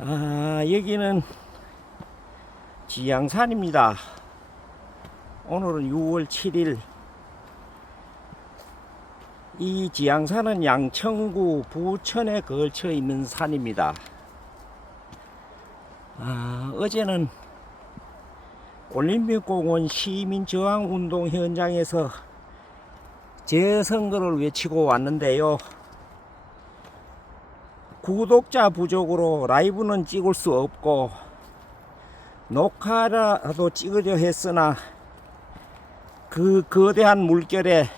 여기는 지양산입니다. 오늘은 6월 7일. 이 지양산은 양천구 부천에 걸쳐 있는 산입니다. 어제는 올림픽공원 시민저항운동 현장에서 재선거를 외치고 왔는데요. 구독자 부족으로 라이브는 찍을 수 없고 녹화라도 찍으려 했으나 그 거대한 물결에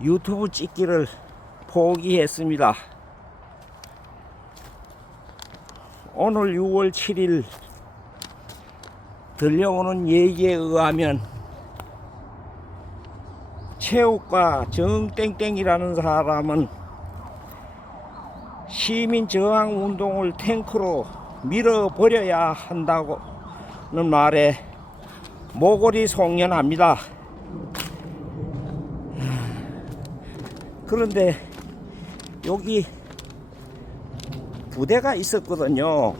유튜브 찍기를 포기했습니다. 오늘 6월 7일 들려오는 얘기에 의하면 체육가 정땡땡이라는 사람은 시민저항운동을 탱크로 밀어버려야 한다고는 말에 모골이 송연합니다. 그런데 여기 부대가 있었거든요.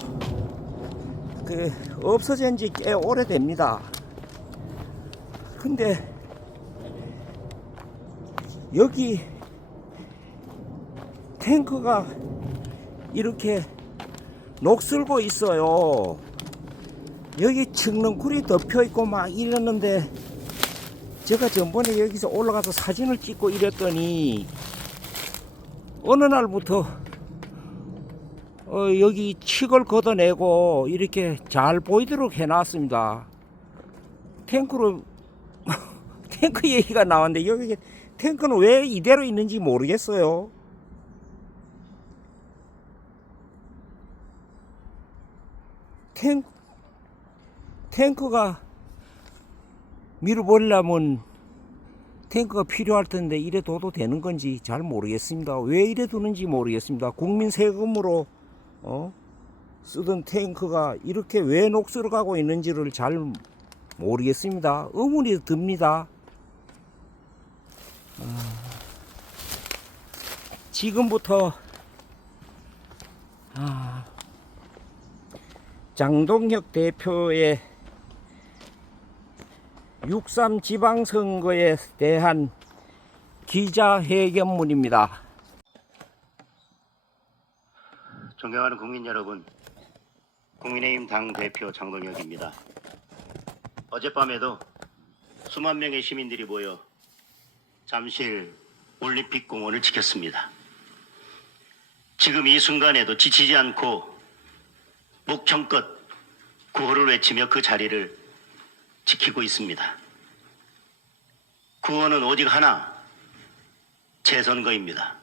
없어진 지 꽤 오래됩니다. 근데 여기 탱크가 이렇게 녹슬고 있어요. 여기 칡렁쿨이 덮여있고 막 이랬는데 제가 전번에 여기서 올라가서 사진을 찍고 이랬더니 어느 날부터 여기 칡을 걷어내고 이렇게 잘 보이도록 해놨습니다. 탱크로 탱크 얘기가 나왔는데 여기 탱크는 왜 이대로 있는지 모르겠어요. 탱크가 밀어버리려면 탱크가 필요할 텐데 이래 둬도 되는 건지 잘 모르겠습니다. 왜 이래 두는지 모르겠습니다. 국민 세금으로 쓰던 탱크가 이렇게 왜 녹슬어 가고 있는지를 잘 모르겠습니다. 의문이 듭니다. 지금부터 장동혁 대표의 6.3 지방선거에 대한 기자회견문입니다. 존경하는 국민 여러분, 국민의힘 당대표 장동혁입니다. 어젯밤에도 수만 명의 시민들이 모여 잠실 올림픽공원을 지켰습니다. 지금 이 순간에도 지치지 않고 목청껏 구호를 외치며 그 자리를 지키고 있습니다. 구호는 오직 하나, 재선거입니다.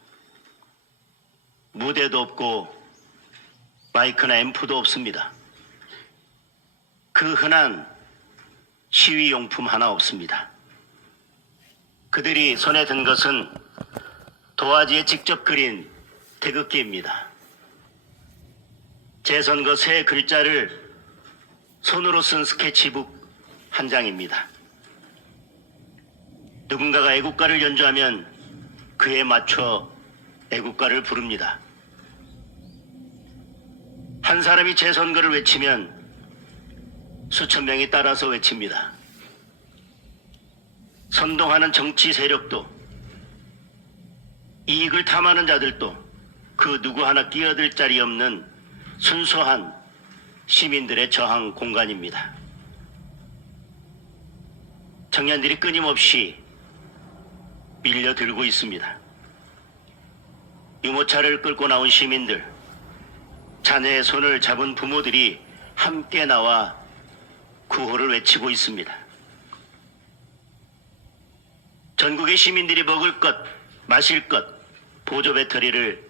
무대도 없고 마이크나 앰프도 없습니다. 그 흔한 시위용품 하나 없습니다. 그들이 손에 든 것은 도화지에 직접 그린 태극기입니다. 재선거 새 글자를 손으로 쓴 스케치북 한 장입니다. 누군가가 애국가를 연주하면 그에 맞춰 애국가를 부릅니다. 한 사람이 재선거를 외치면 수천 명이 따라서 외칩니다. 선동하는 정치 세력도 이익을 탐하는 자들도 그 누구 하나 끼어들 자리 없는 순수한 시민들의 저항 공간입니다. 청년들이 끊임없이 밀려들고 있습니다. 유모차를 끌고 나온 시민들, 자녀의 손을 잡은 부모들이 함께 나와 구호를 외치고 있습니다. 전국의 시민들이 먹을 것, 마실 것, 보조 배터리를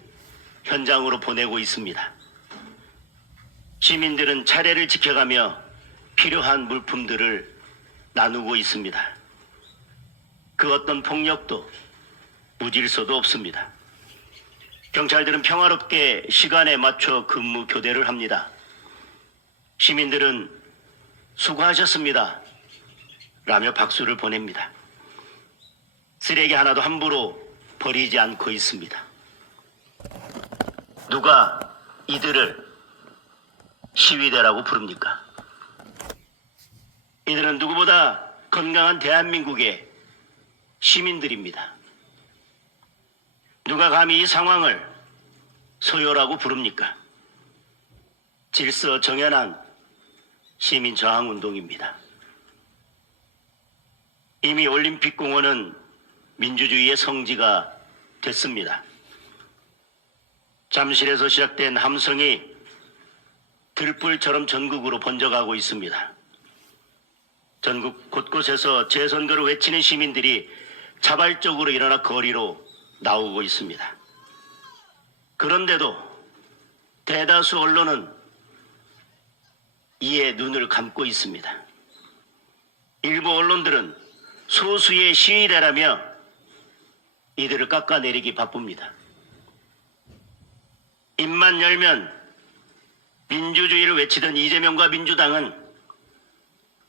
현장으로 보내고 있습니다. 시민들은 차례를 지켜가며 필요한 물품들을 나누고 있습니다. 그 어떤 폭력도 무질서도 없습니다. 경찰들은 평화롭게 시간에 맞춰 근무 교대를 합니다. 시민들은 수고하셨습니다 라며 박수를 보냅니다. 쓰레기 하나도 함부로 버리지 않고 있습니다. 누가 이들을 시위대라고 부릅니까? 이들은 누구보다 건강한 대한민국의 시민들입니다. 누가 감히 이 상황을 소요라고 부릅니까? 질서 정연한 시민 저항 운동입니다. 이미 올림픽공원은 민주주의의 성지가 됐습니다. 잠실에서 시작된 함성이 들불처럼 전국으로 번져가고 있습니다. 전국 곳곳에서 재선거를 외치는 시민들이 자발적으로 일어나 거리로 나오고 있습니다. 그런데도 대다수 언론은 이에 눈을 감고 있습니다. 일부 언론들은 소수의 시위대라며 이들을 깎아내리기 바쁩니다. 입만 열면 민주주의를 외치던 이재명과 민주당은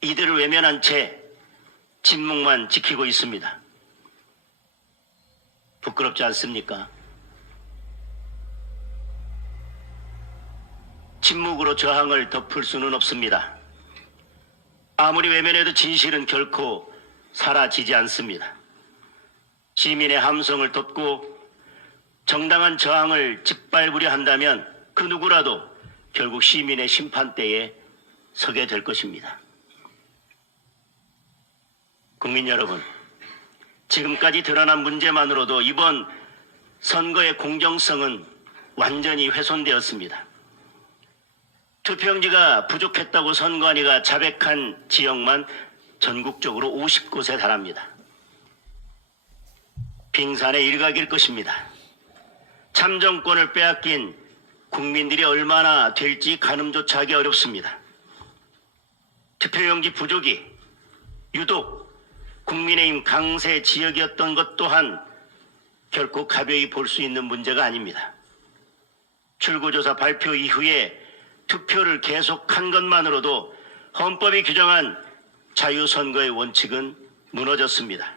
이들을 외면한 채 침묵만 지키고 있습니다. 부끄럽지 않습니까? 침묵으로 저항을 덮을 수는 없습니다. 아무리 외면해도 진실은 결코 사라지지 않습니다. 시민의 함성을 덮고 정당한 저항을 짓밟으려 한다면 그 누구라도 결국 시민의 심판대에 서게 될 것입니다. 국민 여러분, 지금까지 드러난 문제만으로도 이번 선거의 공정성은 완전히 훼손되었습니다. 투표용지가 부족했다고 선관위가 자백한 지역만 전국적으로 50곳에 달합니다. 빙산의 일각일 것입니다. 참정권을 빼앗긴 국민들이 얼마나 될지 가늠조차 하기 어렵습니다. 투표용지 부족이 유독 국민의힘 강세 지역이었던 것 또한 결코 가벼이 볼 수 있는 문제가 아닙니다. 출구조사 발표 이후에 투표를 계속한 것만으로도 헌법이 규정한 자유선거의 원칙은 무너졌습니다.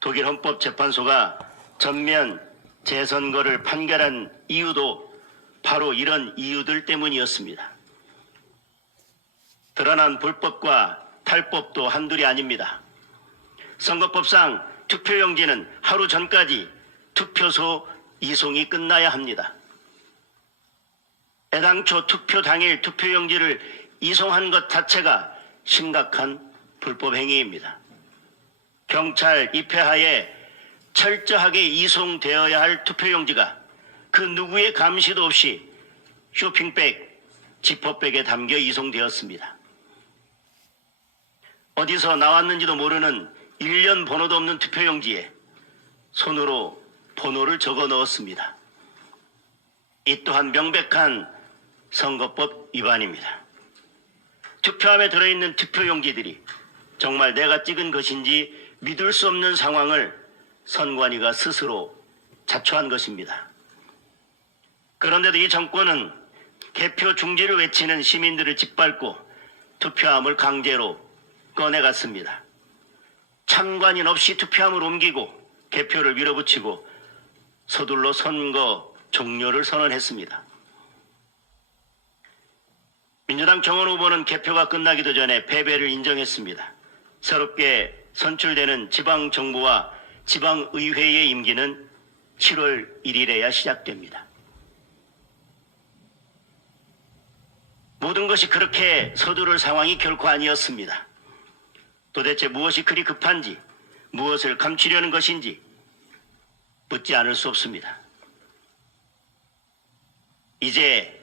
독일 헌법재판소가 전면 재선거를 판결한 이유도 바로 이런 이유들 때문이었습니다. 드러난 불법과 탈법도 한둘이 아닙니다. 선거법상 투표용지는 하루 전까지 투표소 이송이 끝나야 합니다. 애당초 투표 당일 투표용지를 이송한 것 자체가 심각한 불법 행위입니다. 경찰 입회하에 철저하게 이송되어야 할 투표용지가 그 누구의 감시도 없이 쇼핑백, 지퍼백에 담겨 이송되었습니다. 어디서 나왔는지도 모르는 일련 번호도 없는 투표용지에 손으로 번호를 적어 넣었습니다. 이 또한 명백한 선거법 위반입니다. 투표함에 들어있는 투표용지들이 정말 내가 찍은 것인지 믿을 수 없는 상황을 선관위가 스스로 자초한 것입니다. 그런데도 이 정권은 개표 중지를 외치는 시민들을 짓밟고 투표함을 강제로 꺼내갔습니다. 참관인 없이 투표함을 옮기고 개표를 밀어붙이고 서둘러 선거 종료를 선언했습니다. 민주당 정원 후보는 개표가 끝나기도 전에 패배를 인정했습니다. 새롭게 선출되는 지방정부와 지방의회의 임기는 7월 1일에야 시작됩니다. 모든 것이 그렇게 서두를 상황이 결코 아니었습니다. 도대체 무엇이 그리 급한지, 무엇을 감추려는 것인지 묻지 않을 수 없습니다. 이제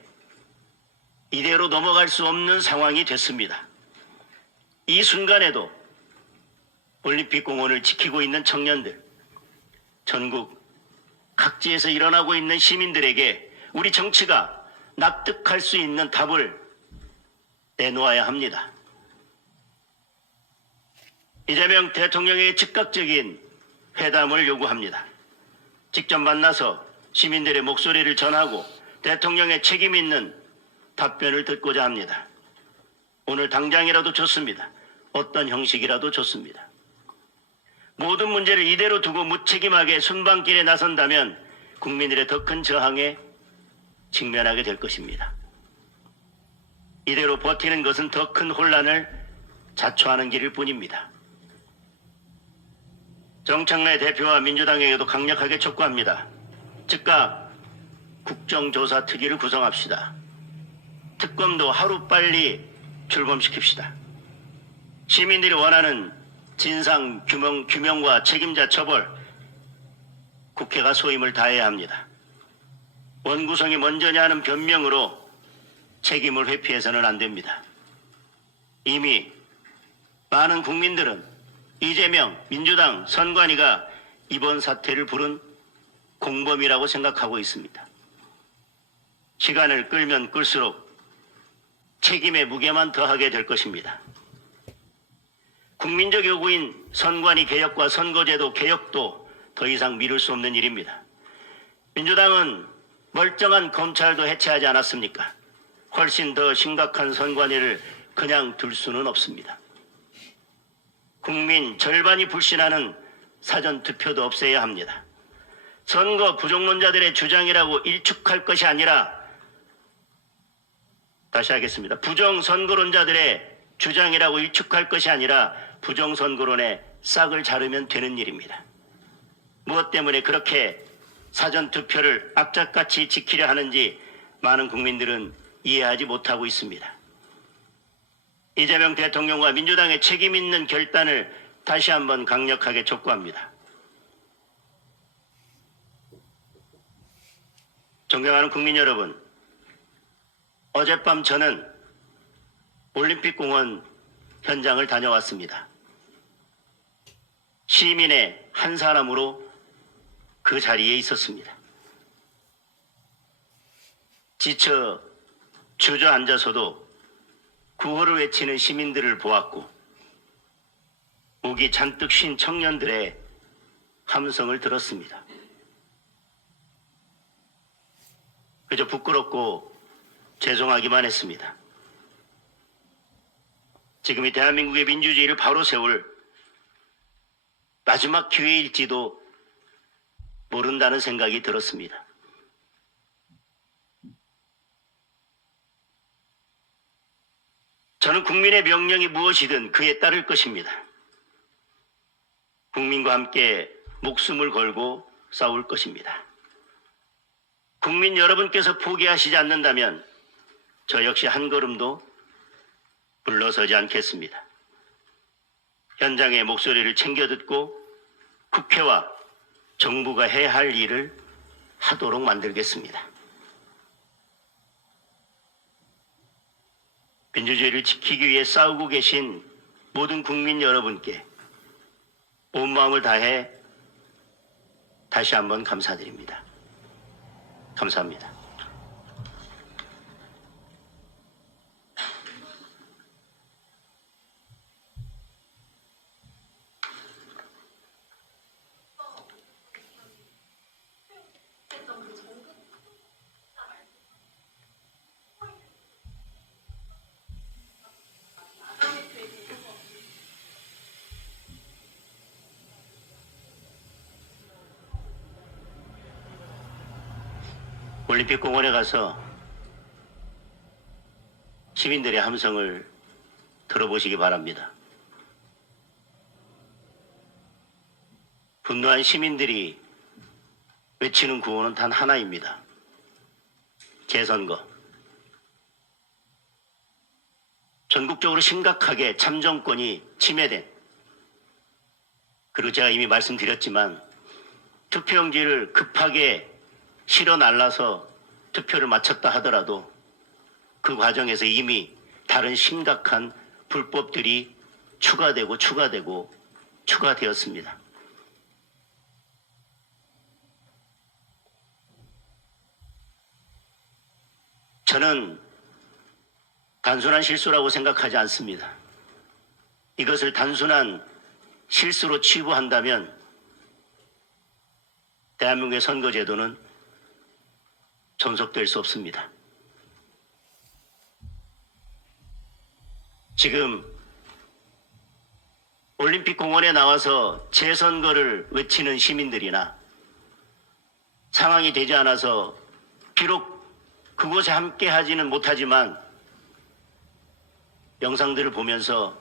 이대로 넘어갈 수 없는 상황이 됐습니다. 이 순간에도 올림픽공원을 지키고 있는 청년들, 전국 각지에서 일어나고 있는 시민들에게 우리 정치가 납득할 수 있는 답을 내놓아야 합니다. 이재명 대통령의 즉각적인 회담을 요구합니다. 직접 만나서 시민들의 목소리를 전하고 대통령의 책임 있는 답변을 듣고자 합니다. 오늘 당장이라도 좋습니다. 어떤 형식이라도 좋습니다. 모든 문제를 이대로 두고 무책임하게 순방길에 나선다면 국민들의 더 큰 저항에 직면하게 될 것입니다. 이대로 버티는 것은 더 큰 혼란을 자초하는 길일 뿐입니다. 정청래 대표와 민주당에게도 강력하게 촉구합니다. 즉각 국정조사 특위를 구성합시다. 특검도 하루빨리 출범시킵시다. 시민들이 원하는 진상 규명과 책임자 처벌, 국회가 소임을 다해야 합니다. 원구성이 먼저냐는 변명으로 책임을 회피해서는 안 됩니다. 이미 많은 국민들은 이재명 민주당 선관위가 이번 사태를 부른 공범이라고 생각하고 있습니다. 시간을 끌면 끌수록 책임의 무게만 더하게 될 것입니다. 국민적 요구인 선관위 개혁과 선거제도 개혁도 더 이상 미룰 수 없는 일입니다. 민주당은 멀쩡한 검찰도 해체하지 않았습니까? 훨씬 더 심각한 선관위를 그냥 둘 수는 없습니다. 국민 절반이 불신하는 사전투표도 없애야 합니다. 선거 부정론자들의 주장이라고 일축할 것이 아니라, 다시 하겠습니다. 부정선거론자들의 주장이라고 일축할 것이 아니라 부정선거론의 싹을 자르면 되는 일입니다. 무엇 때문에 그렇게 사전투표를 악착같이 지키려 하는지 많은 국민들은 이해하지 못하고 있습니다. 이재명 대통령과 민주당의 책임 있는 결단을 다시 한번 강력하게 촉구합니다. 존경하는 국민 여러분, 어젯밤 저는 올림픽공원 현장을 다녀왔습니다. 시민의 한 사람으로 그 자리에 있었습니다. 지쳐 주저앉아서도 구호를 외치는 시민들을 보았고, 목이 잔뜩 쉰 청년들의 함성을 들었습니다. 그저 부끄럽고 죄송하기만 했습니다. 지금 이 대한민국의 민주주의를 바로 세울 마지막 기회일지도 모른다는 생각이 들었습니다. 저는 국민의 명령이 무엇이든 그에 따를 것입니다. 국민과 함께 목숨을 걸고 싸울 것입니다. 국민 여러분께서 포기하시지 않는다면 저 역시 한 걸음도 물러서지 않겠습니다. 현장의 목소리를 챙겨 듣고 국회와 정부가 해야 할 일을 하도록 만들겠습니다. 민주주의를 지키기 위해 싸우고 계신 모든 국민 여러분께 온 마음을 다해 다시 한번 감사드립니다. 감사합니다. 올림픽공원에 가서 시민들의 함성을 들어보시기 바랍니다. 분노한 시민들이 외치는 구호는 단 하나입니다. 재선거. 전국적으로 심각하게 참정권이 침해된, 그리고 제가 이미 말씀드렸지만 투표용지를 급하게 실어 날라서 투표를 마쳤다 하더라도 그 과정에서 이미 다른 심각한 불법들이 추가되었습니다. 저는 단순한 실수라고 생각하지 않습니다. 이것을 단순한 실수로 치부한다면 대한민국의 선거제도는 존속될 수 없습니다. 지금 올림픽공원에 나와서 재선거를 외치는 시민들이나 상황이 되지 않아서 비록 그곳에 함께 하지는 못하지만 영상들을 보면서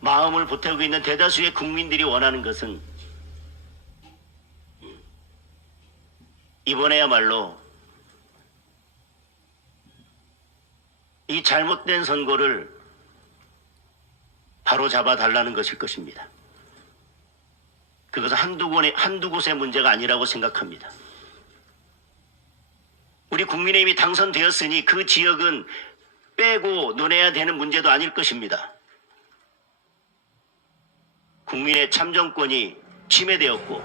마음을 보태고 있는 대다수의 국민들이 원하는 것은 이번에야말로 이 잘못된 선거를 바로 잡아달라는 것일 것입니다. 그것은 한두 곳의 문제가 아니라고 생각합니다. 우리 국민의힘이 당선되었으니 그 지역은 빼고 논해야 되는 문제도 아닐 것입니다. 국민의 참정권이 침해되었고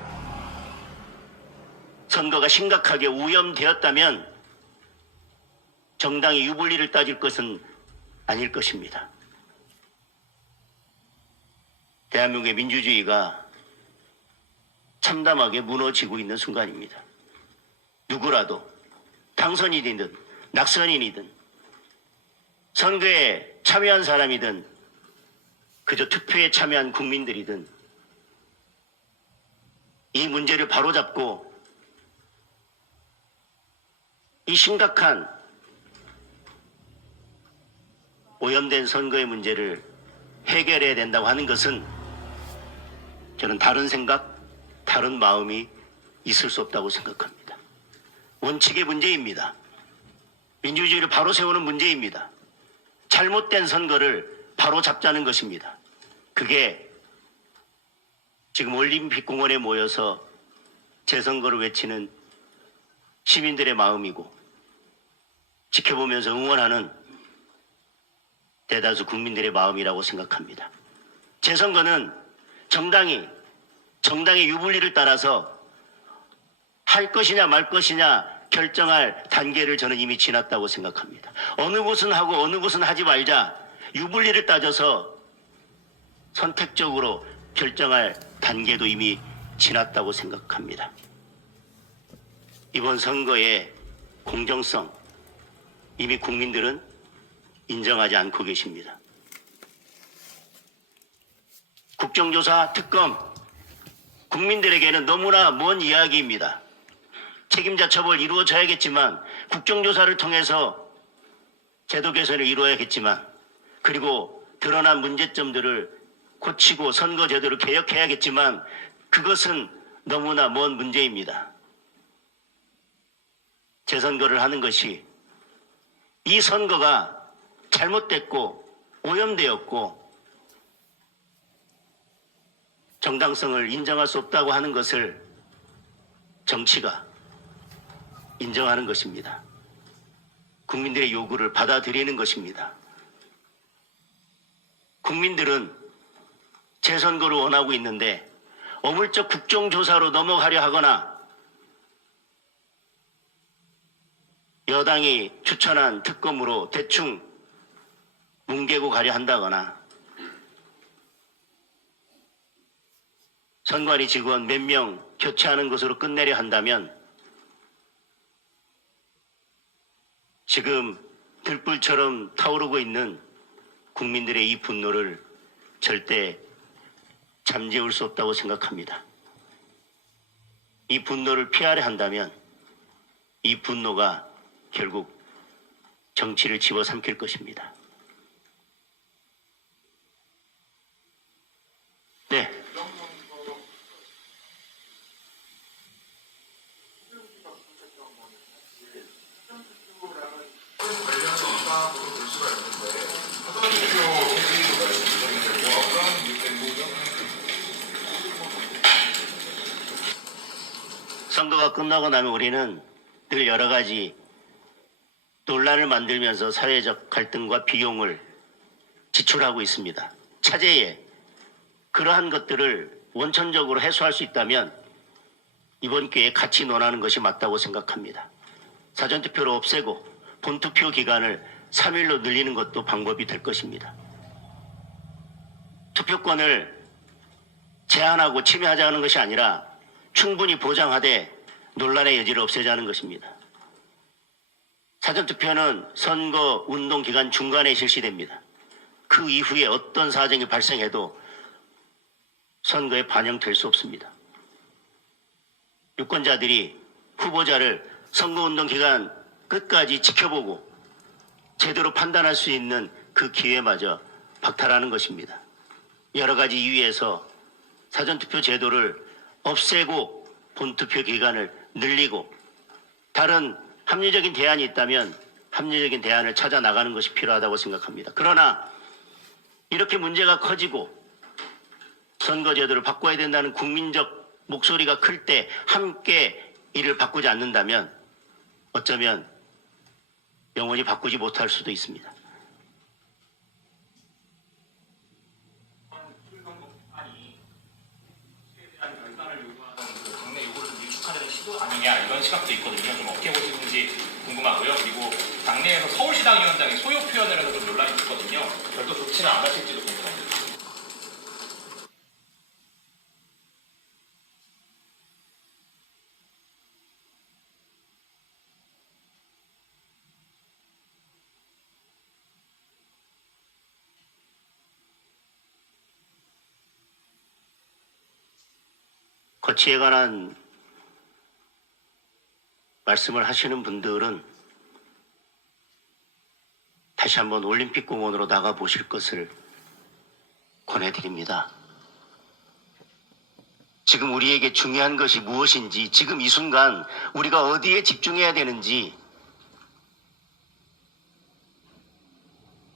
선거가 심각하게 오염되었다면 정당이 유불리를 따질 것은 아닐 것입니다. 대한민국의 민주주의가 참담하게 무너지고 있는 순간입니다. 누구라도 당선인이든 낙선인이든 선거에 참여한 사람이든 그저 투표에 참여한 국민들이든 이 문제를 바로잡고 이 심각한 오염된 선거의 문제를 해결해야 된다고 하는 것은 저는 다른 생각, 다른 마음이 있을 수 없다고 생각합니다. 원칙의 문제입니다. 민주주의를 바로 세우는 문제입니다. 잘못된 선거를 바로 잡자는 것입니다. 그게 지금 올림픽 공원에 모여서 재선거를 외치는 시민들의 마음이고 지켜보면서 응원하는 대다수 국민들의 마음이라고 생각합니다. 재선거는 정당의 유불리를 따라서 할 것이냐 말 것이냐 결정할 단계를 저는 이미 지났다고 생각합니다. 어느 곳은 하고 어느 곳은 하지 말자 유불리를 따져서 선택적으로 결정할 단계도 이미 지났다고 생각합니다. 이번 선거의 공정성 이미 국민들은 인정하지 않고 계십니다. 국정조사 특검 국민들에게는 너무나 먼 이야기입니다. 책임자 처벌 이루어져야겠지만 국정조사를 통해서 제도 개선을 이루어야겠지만 그리고 드러난 문제점들을 고치고 선거제도를 개혁해야겠지만 그것은 너무나 먼 문제입니다. 재선거를 하는 것이 이 선거가 잘못됐고 오염되었고 정당성을 인정할 수 없다고 하는 것을 정치가 인정하는 것입니다. 국민들의 요구를 받아들이는 것입니다. 국민들은 재선거를 원하고 있는데 어물쩍 국정조사로 넘어가려 하거나 여당이 추천한 특검으로 대충 뭉개고 가려 한다거나 선관위 직원 몇 명 교체하는 것으로 끝내려 한다면 지금 들불처럼 타오르고 있는 국민들의 이 분노를 절대 잠재울 수 없다고 생각합니다. 이 분노를 피하려 한다면 이 분노가 결국 정치를 집어삼킬 것입니다. 네. 선거가 끝나고 나면 우리는 늘 여러 가지 논란을 만들면서 사회적 갈등과 비용을 지출하고 있습니다. 차제에 그러한 것들을 원천적으로 해소할 수 있다면 이번 기회에 같이 논하는 것이 맞다고 생각합니다. 사전투표를 없애고 본투표 기간을 3일로 늘리는 것도 방법이 될 것입니다. 투표권을 제한하고 침해하자는 것이 아니라 충분히 보장하되 논란의 여지를 없애자는 것입니다. 사전투표는 선거 운동 기간 중간에 실시됩니다. 그 이후에 어떤 사정이 발생해도 선거에 반영될 수 없습니다. 유권자들이 후보자를 선거운동 기간 끝까지 지켜보고 제대로 판단할 수 있는 그 기회마저 박탈하는 것입니다. 여러 가지 이유에서 사전투표 제도를 없애고 본투표 기간을 늘리고 다른 합리적인 대안이 있다면 합리적인 대안을 찾아 나가는 것이 필요하다고 생각합니다. 그러나 이렇게 문제가 커지고 선거제도를 바꿔야 된다는 국민적 목소리가 클 때 함께 이를 바꾸지 않는다면 어쩌면 영원히 바꾸지 못할 수도 있습니다. 당내 요구를 좀 밀축하려는 시도 아니냐 이런 시각도 있거든요. 좀 어떻게 보시는지 궁금하고요. 그리고 당내에서 서울시당 위원장의 소요 표현을 해서 좀 논란이 있거든요. 별도 조치는 안 하실지도 궁금합니다. 거치에 관한 말씀을 하시는 분들은 다시 한번 올림픽 공원으로 나가 보실 것을 권해드립니다. 지금 우리에게 중요한 것이 무엇인지, 지금 이 순간 우리가 어디에 집중해야 되는지,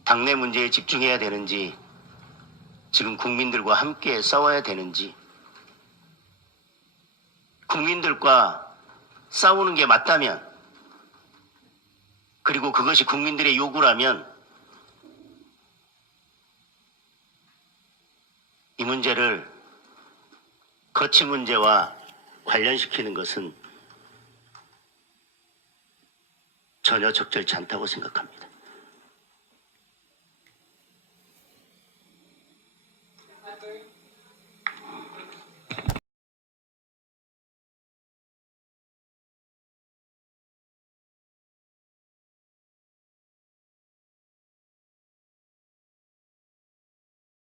당내 문제에 집중해야 되는지, 지금 국민들과 함께 싸워야 되는지, 국민들과 싸우는 게 맞다면, 그리고 그것이 국민들의 요구라면 이 문제를 거치 문제와 관련시키는 것은 전혀 적절치 않다고 생각합니다.